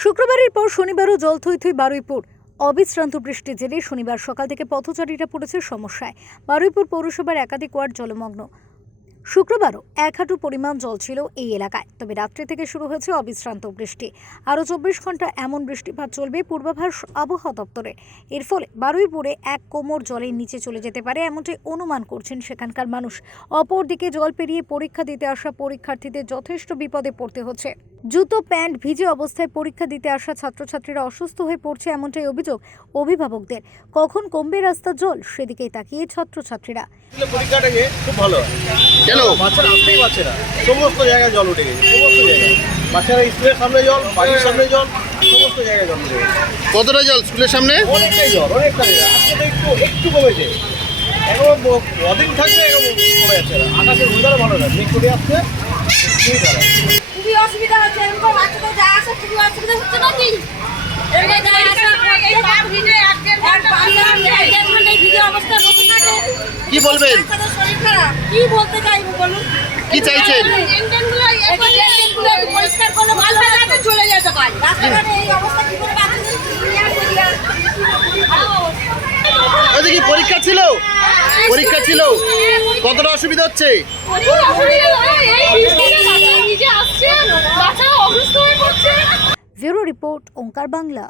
শুক্রবারের পর শনিবারও জল থই থই বারুইপুর। অবিশ্রান্ত বৃষ্টির জেরে শনিবার সকাল থেকে পথচারীরা পড়েছে সমস্যায়। বারুইপুর পৌরসভার একাধিক ওয়ার্ড জলমগ্ন। শুক্রবারও 1 হাঁটু পরিমাণ জল ছিল এই এলাকায়। তবে রাত্রি থেকে শুরু হয়েছে অবিশ্রান্ত বৃষ্টি। আরও 24 ঘন্টা এমন বৃষ্টিপাত চলবে পূর্বাভাস আবহাওয়া দপ্তরের। এর ফলে বারুইপুরে 1 কোমর জলের নিচে চলে যেতে পারে এমনটাই অনুমান করছেন সেখানকার মানুষ। অপরদিকে জল পেরিয়ে পরীক্ষা দিতে আসা পরীক্ষার্থীদের যথেষ্ট বিপদে পড়তে হচ্ছে। জুতো প্যান্ট ভিজে অবস্থায় পরীক্ষা দিতে আসা ছাত্রছাত্রীরা অসুস্থ হয়ে পড়ছে এমনটাই অভিযোগ অভিভাবকদের। কখন কমবে রাস্তার জল সেদিকেই তাকিয়ে ছাত্রছাত্রীরা। পরীক্ষাটাকে খুব ভালো কেন বাচ্চারা আসতেই পারছে না, সমস্ত জায়গায় জল উঠে গেছে, সমস্ত জায়গায় বাচ্চারা স্কুলের সামনে জল, বাড়ির সামনে জল, সমস্ত জায়গায় জল উঠে গেছে। কতটা জল স্কুলের সামনে? অনেকটাই জল, অনেকটাই। আজকে তো একটু কমেছে, এখন কদিন থাকবে এরকম কমে যাচ্ছে না। আকাশের ওয়েদারও ভালো না, মেঘ করে আসছে, খুবই খারাপ। খুবই অসুবিধা হচ্ছে, এরকম বাচ্চাদের যা আসা খুবই অসুবিধা হচ্ছে নাকি? কি বলবেন? কি বলতে চাইবো বলুন? কি চাইছেন? পরিষ্কার করলে ভালো হয়, চলে যেতে পারে। রাস্তাঘাটে এই অবস্থা কি করে ওই কি পরীক্ষা ছিল? পরীক্ষা ছিল, কতটা অসুবিধা হচ্ছে? ব্যুরো রিপোর্ট, ওঙ্কার বাংলা।